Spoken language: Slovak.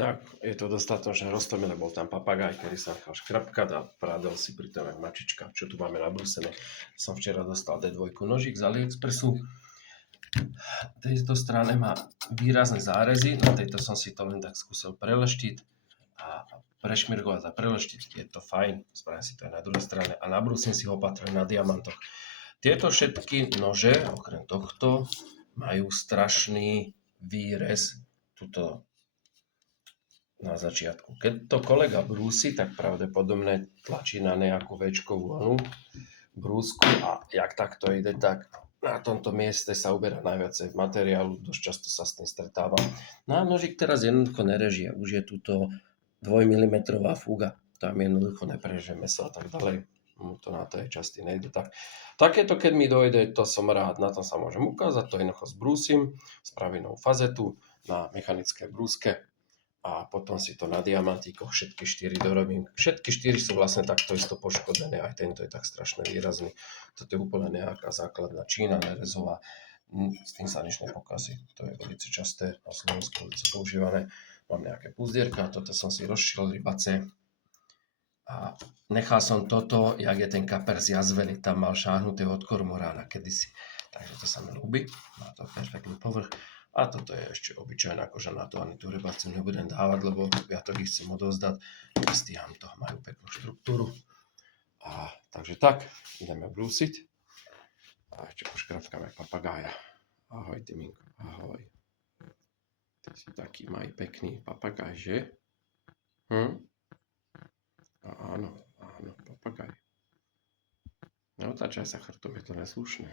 Tak, je to dostatočne roztomilé. Bol tam papagaj, ktorý sa nechal škrapkať a prádal si pri tom jak mačička. Čo tu máme nabrúsené? Som včera dostal D2 nožík z AliExpressu. Tejto strane má výrazné zárezy, na tejto som si to len tak skúsil preleštiť a prešmirgovať a preleštiť. Je to fajn, spravím si to aj na druhej strane a nabrúsim si ho opatrne na diamantoch. Tieto všetky nože, okrem tohto, majú strašný výrez tuto na začiatku. Keď to kolega brúsi, tak pravdepodobne tlačí na nejakú väčkovú onu brúsku a jak takto ide, tak na tomto mieste sa uberá najviacej materiálu, dosť často sa s tým stretávam. No a nožík teraz jednoducho nerežie, už je tuto 2 mm fúga, tam jednoducho neprežeme sa a tak ďalej. To na tej časti nejde tak. Takéto, keď mi dojde, to som rád, na tom sa môžem ukázať, to jednoducho zbrúsim, spravím novú fazetu na mechanické brúske a potom si to na diamantíkoch všetky 4 dorobím. Všetky 4 sú vlastne takto isto poškodené, aj tento je tak strašne výrazný. Toto je úplne nejaká základná Čína, nerezová, s tým sa nič nepokazí. To je veľmi časté na Slovensku, veľmi používané. Mám nejaké puzdierka, toto som si rozšiel rybace a nechal som toto, jak je ten kaper zjazvený, tam mal šáhnutý od kormorána kedysi. Takže to sa mi ľúbi, má to perfektný povrch. A toto je ešte obyčajná koža, na to ani tú rybaciu nebudem dávať, lebo ja to ich chcem odovzdať. Stíham to, majú peknú štruktúru. A takže tak, ideme brúsiť. A ešte poškrapkáme papagája. Ahoj, Timinko, ahoj. Ty si taký maj pekný papagáj, že? Áno, papagaj. Neotáčaj sa chrbtom, je to neslušné.